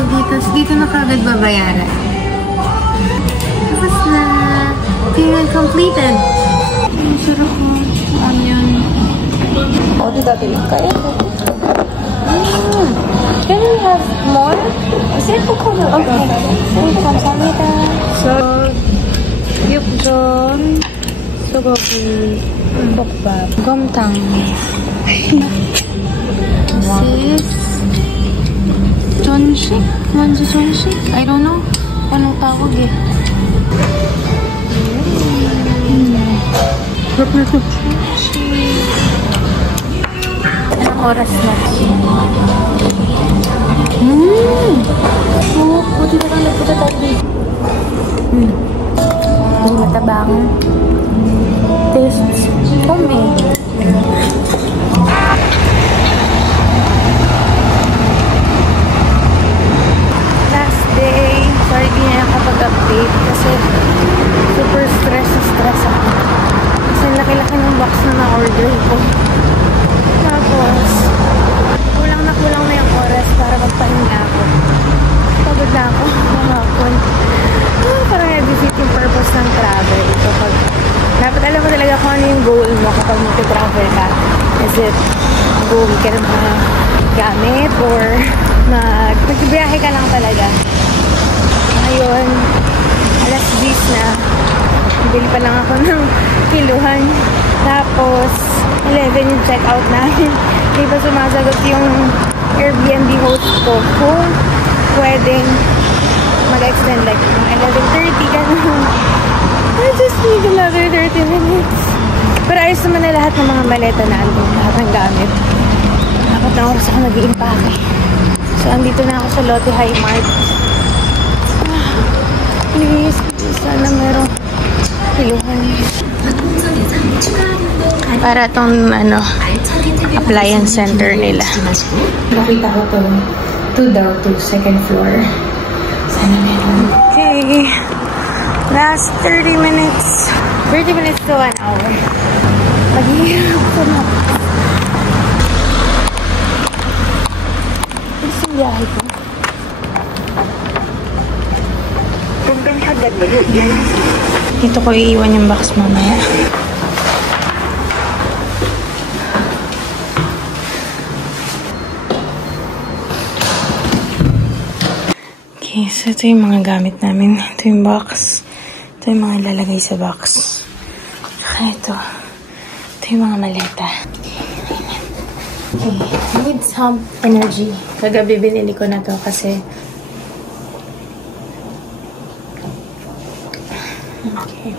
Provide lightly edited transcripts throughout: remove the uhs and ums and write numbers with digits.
Jovi, tapos dito na kagad babayaran. Tapos na. Tingnan completed. Ang sarap mo. Onion. Oh, di dati kaya ko. Can we have more? Okay. 감사합니다. So, 육전, 소고기, 볶밥, 곰탕. Sis, 전식? 뭔지 전식? I don't know. Anong tawag eh? 전식. Anong oras na? Oh, buti na lang nagpunta tayo dito. Ang matabang. Tastes homemade. Last day. Sorry, di na nakapag-update kasi super stress ako. Kasi laki-laki ng box na na-order ko. Tapos, kulang na yung oras para magpahinga ako. Pagod na ako. Mahapon. Parang i-visit yung purpose ng travel. Kapag dapat alam mo talaga kung ano yung goal mo kapag mag-travel ka. Is it go ka na mga gamit or magbibiyahe ka lang talaga. Ngayon, alas 10 na. Bili pa lang ako ng kiluhan. Tapos, 11 yung check-out namin. Hindi pa sumasagot yung Airbnb host ko kung pwedeng mag-extend like 11:30 ganun. I just need another 30 minutes. Pero ayos naman na lahat ng mga maleta na album, lahat ng gamit. Dapat na oras ako nag-iimpake. So, andito na ako sa Lotte High Mart. Please, sana merong kiluhan. Para tong appliance center nila. Nakita ko to 2 daw to 2nd floor. Sana meron. Okay. Last 30 minutes. 30 minutes to 1 hour. Paghihirap ko na. Gusto yung biyahe ko. Dito ko iiwan yung box mamaya. Okay, so ito yung mga gamit namin. Ito yung box. Ito yung mga lalagay sa box. Saka ito. Ito yung mga maleta. Okay, I need some energy. Kagabi binili ko na to kasi okay.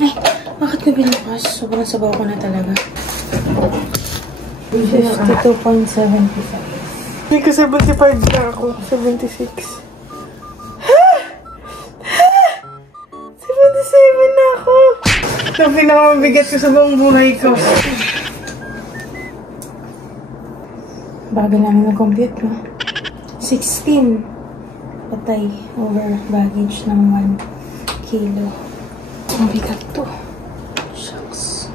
Ay, bakit ko binukas? Sobrang sabaw ko na talaga. 52.75. Hindi ko 75 na ako. 76. 77 na ako. Ito ang pinakamabigat ko sa buong buhay ko. Bago namin na-compute, no? 16. Patay over baggage ng 1 kilo. Ang bigat to. Shucks.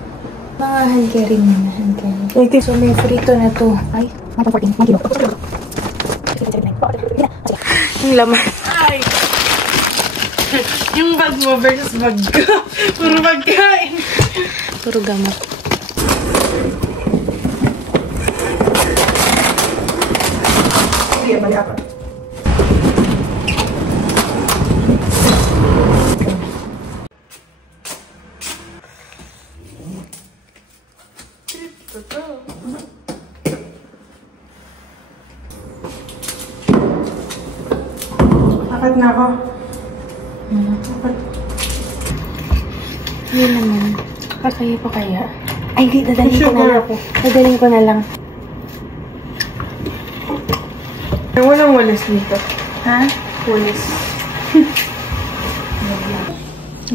Mga hand carry muna, hand carry. So, may frito na to. Ay, 1.14. 1 kilo. Yung laman. Ay! Yung bag mo versus bag ko. Puro pagkain. Puro gamot. Iya, balik apa? Apat na ako. Apat. Yun naman. Kakaya pa kaya? Ay, di. Dadalhin ko na lang. Dadalhin ko na lang. Walang walis dito. Ha? Walis.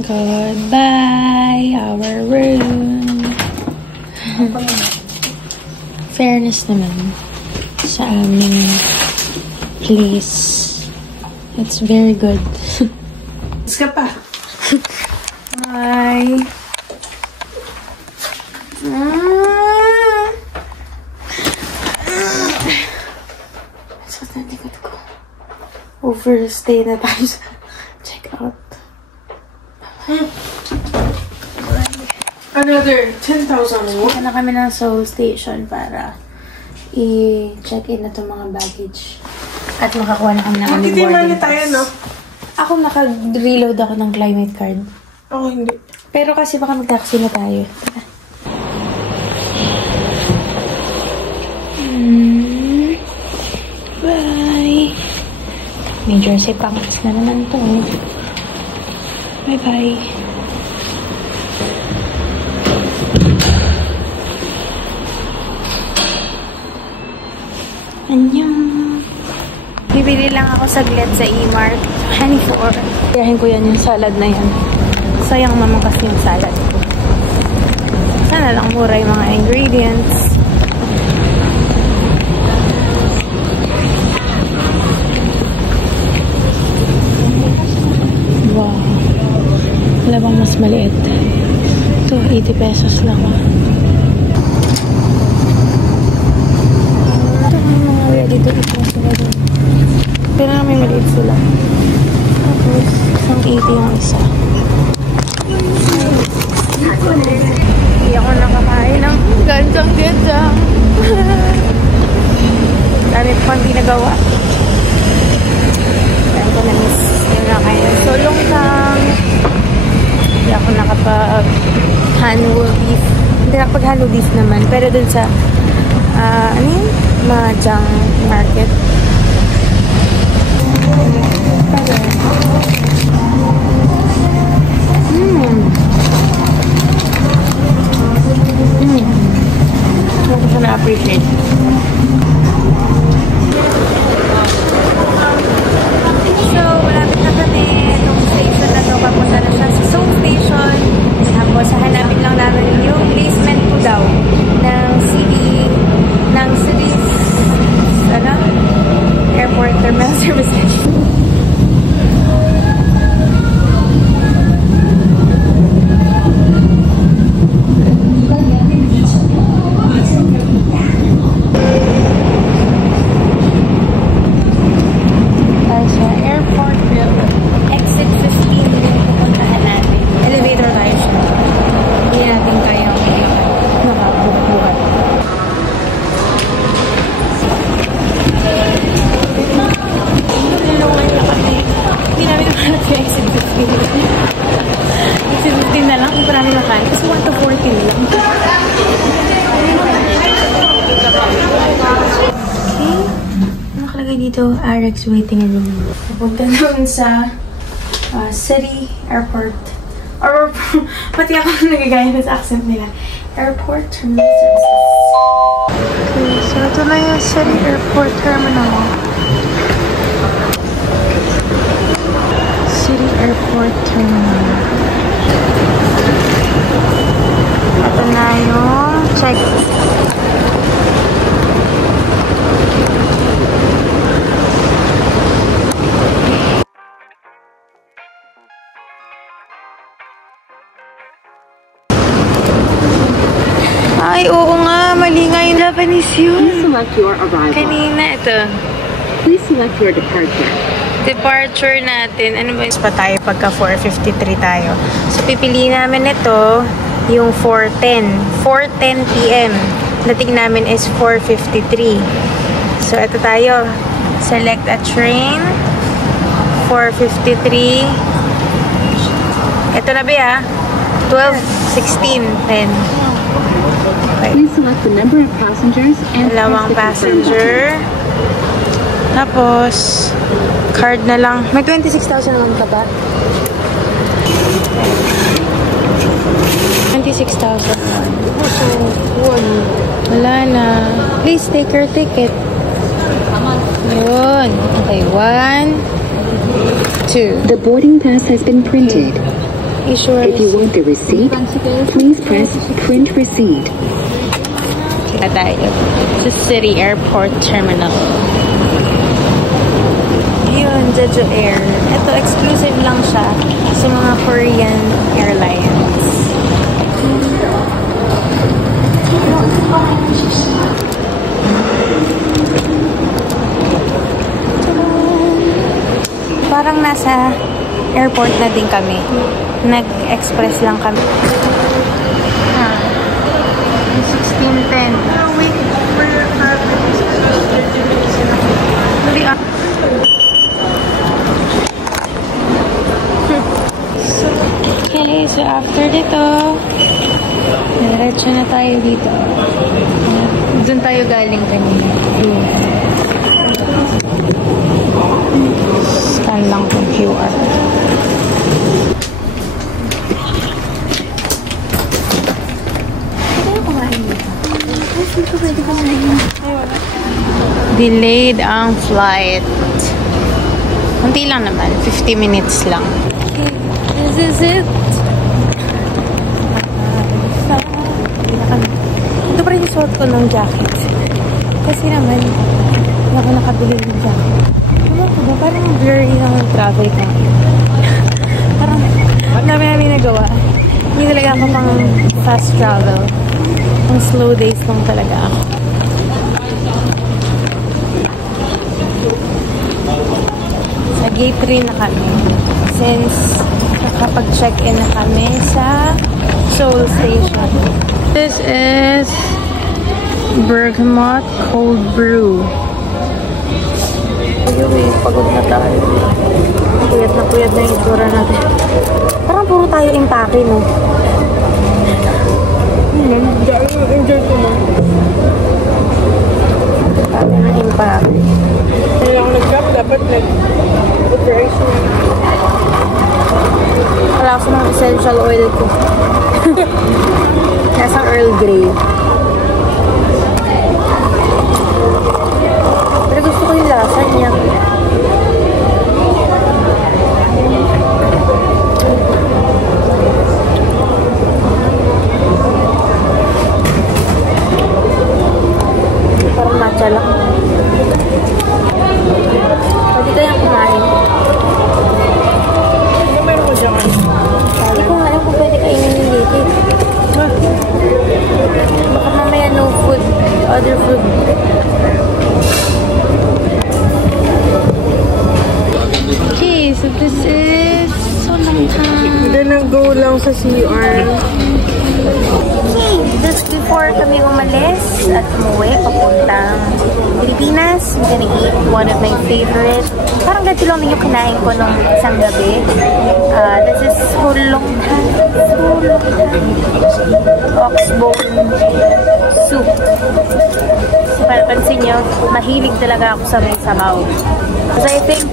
Goodbye, our room. Fairness naman sa aming place. It's very good. Is ka pa? Hi. Sakit na likod ko. First day na tayo sa check-out. Another 10,000 more. Punta na kami ng Seoul Station para i-check-in na itong mga baggage. At makakuha na kami ng aming boarding pass. Tayo, no? Ako naka-reload ako ng climate card. Ako hindi. Pero kasi baka mag-taxi na tayo. Bye! May jersey pants na naman to. Bye-bye. Annyeong! Bibili lang ako saglit sa E-Mart. Honey for. Tiyahin ko yan yung salad na yan. Sayang naman kasi yung salad ko. Sana lang mura yung mga ingredients. Wow. Wala bang mas maliit? Ito, 80 pesos lang. Ito may mga ready to eat na sila doon. Pero may maliit sila. Tapos, isang 80 yung isa. Hindi ako nakakain ng gansang-gansang. Dami ko hindi nagawa. Dahil ko na-miss yung nakain. So, long time. Hindi ako nakapag-handle beef. Hindi nakapag-handle beef naman. Pero dun sa, ano yun? Mahjong market. Hindi ko na-appreciate. So, malapit na kami. Itong station na to, papunta na siya sa Seoul Station. Tapos, hahanapin lang namin yung placement ko daw ng city, ano? Airport Terminal Service Station. Dito, RX waiting room. Pupunta naman sa City Airport. Or, pati ako nagagaya na sa accent nila. Airport Terminal Services. Okay, so ito na yung City Airport Terminal. City Airport Terminal. Ito na yung check. Ay, oo nga. Mali nga yung Japanese yun. Please select your arrival. Kanina, ito. Please select your departure. Departure natin. Ano ba? Pa tayo pagka 4:53 tayo. So, pipili namin ito yung 4:10. 4:10 p.m. Dating namin is 4:53. So, ito tayo. Select a train. 4:53. Ito na ba ya? 12, 16, 10. Okay. Please select the number of passengers and Dalawang passenger. Tapos, card na lang. May 26,000 naman ka ba? 26,000. So, wala na. Please take your ticket. Yun. Okay, 1, 2. The boarding pass has been printed. Issue If you want the receipt, please press print receipt. Kita tayo sa City Airport Terminal. Yun, Jeju Air. Ito, exclusive lang siya sa mga Korean airlines. airport na din kami. Nag-express lang kami. 16:10. Wait for your Okay, so after dito, diretso na tayo dito. Doon tayo galing kanina. Scan lang kung QR. Delayed ang flight. Kunti lang naman. 50 minutes lang. Okay, this is it. Ito pa rin yung suot ko ng jacket. Kasi naman, hindi ako nakabili ng jacket. Ano ko ba? Parang blurry ng travel ka. Parang, dami namin nagawa. Hindi talaga ako pang fast travel. Pang slow days lang talaga ako. Sa gate 3 na kami. Since nakapag-check-in na kami sa Seoul Station. This is Bergamot Cold Brew. Ayun, pagod na tayo. Puyat na yung itsura natin. Parang puro tayo impake, no? Enjoy ko mo. Tayo na impake. Kaya ako nag-shop, dapat nag-operation. Wala ko ng essential oil ko. Nasa Earl Grey. Pero gusto ko yung lasa niya. Parang matcha lang. Pwede kayang kumain. Ano meron ko dyan? Hindi ko nga alam kung pwede kainin yung liquid. Baka mamaya no food, other food. Okay, so this is so long time. Then go lang sa CR. Okay, just before kami umalis at umuwi, papuntang Pilipinas, I'm gonna eat one of my favorite. Parang ganito lang yung kinain ko nung isang gabi. This is Sulongtan. Oxbone soup. So, para pansin nyo, mahilig talaga ako sa may sabaw. Because I think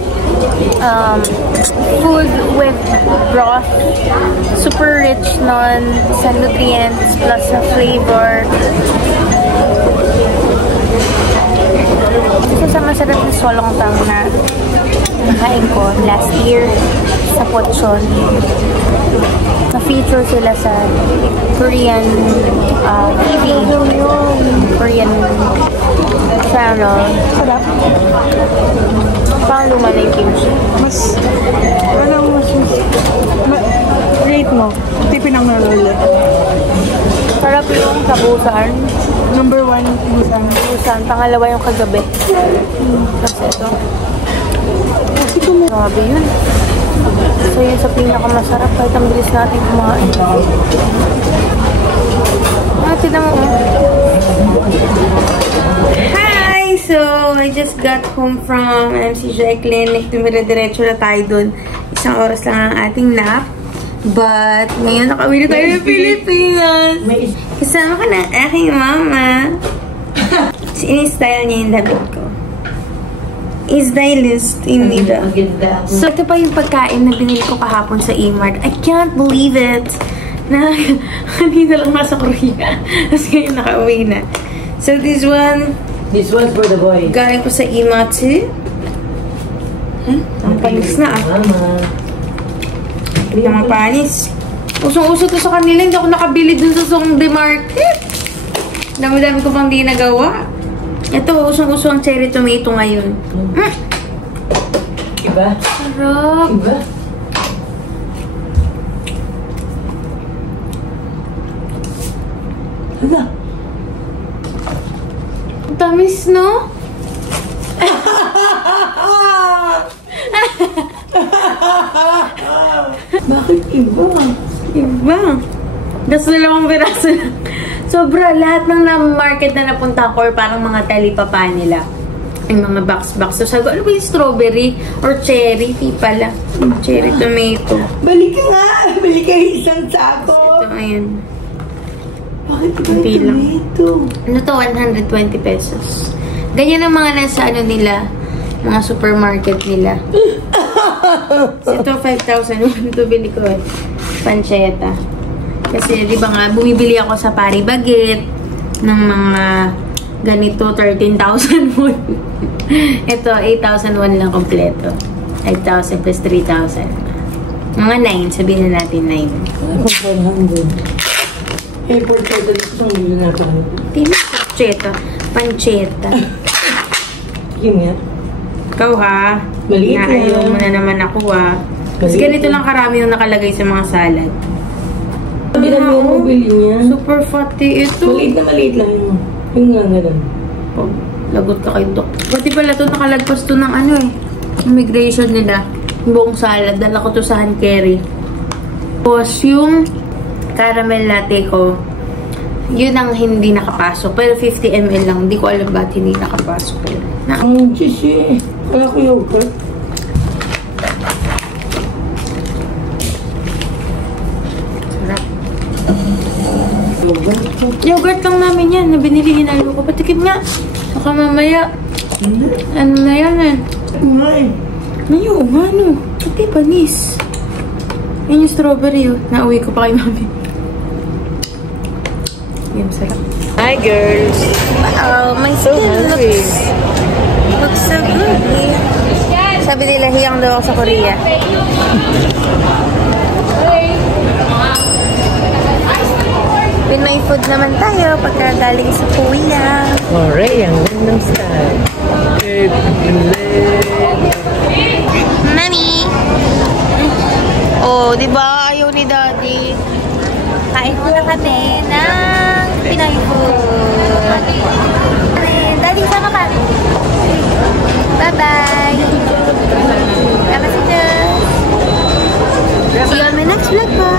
food with broth, super rich nun sa nutrients plus sa flavor. Isa sa masarap na solongtang na nakain ko last year sa Pochon. Na-feature sila sa Korean TV, Korean channel. Sarap. Parang luma na yung kimchi. Anong rate mo? Tipin ang nalala. Sarap yung kabusan. Number 1, busan. Busan. Pangalawa yung kagabi. Tapos ito. Grabe yun. So yun sa pinakamasarap kahit ang bilis natin kumain. Tignan mo. Hi! So, I just got home from MCJ Clinic. Dumire-diretso na tayo dun. Isang oras lang ang ating nap. But, ngayon nakauwi na tayo ng Pilipinas. Kasama ka na aking mama. In-style niya yung damit ko. Is-stylist in Nida. So, ito pa yung pagkain na binili ko kahapon sa E-Mart. I can't believe it! Na kanina lang nasa Korea. Tapos ngayon nakauwi na. So, this one's for the boy. Galing ko sa Imatsu. Ang panis na ah. Ang panis. Usong-uso to sa kanila. Hindi ako nakabili dun sa Songdae Market. Dami-dami ko pang di nagawa. Ito, usong-uso ang cherry tomato ngayon. Iba? Sarap. Iba? Ano? Tamis, no? Bakit iba? Iba. Tapos 2 piraso lang. Sobra, lahat ng market na napunta ko or parang mga talipapa nila. Yung mga box-box. So sabi ko, ano ba yung strawberry or cherry? Di pala. Cherry tomato. Balik ka nga! Balik ka isang sako! Ito, ayan. Bakit iba Hindi yung lang. tomato? Ano to? 120 pesos. Ganyan ang mga nasa ano nila. Mga supermarket nila. So, ito 5,000. Ito bili ko eh. Pancetta. Kasi di ba nga, bumibili ako sa Pari Baguette ng mga ganito 13,000 won. Ito 8,000 won lang kompleto. 5,000 plus 3,000. Mga 9, sabihin na natin 9. Ako 400. Eh, 4,000 isang bilo na ito. Hindi na pancetta. Pancetta. Yun nga. Ikaw ha. Maliit na. Ayaw mo na naman ako ha. Kasi Maliit ganito lang karami yung nakalagay sa mga salad. Sabi na mo bili niya. Super fatty ito. Maliit lang yun. Yung nga ganun. Oh, lagot ka kay Dok. Pati pala ito nakalagpas to ng ano eh. Immigration nila. Yung buong salad. Dala ko to sa hand carry. Tapos yung caramel latte ko, yun ang hindi nakapasok. Pero 50 ml lang. Hindi ko alam ba't hindi nakapasok. Ang sisi. Kaya ko yogurt. Sarap. Yogurt lang namin yan. Na binili hinalo ko. Patikim nga. Baka mamaya. Ano na yan eh. Kumain. Ayun, ano? Pati panis. Yan yung strawberry oh. Nauwi ko pa kay mami. Yan, sarap. Hi girls! Wow, my skin looks so good. Sabi nila, hiyang daw ako sa Korea. Pinoy food naman tayo pagka galing sa Korea. Korea, ang gandang style. Mami! Oh, di ba ayaw ni Daddy? Kain muna kami ng Pinoy food. Daddy, sama ka. Bye-bye! Salamat sa Diyos! See you on my next vlog po!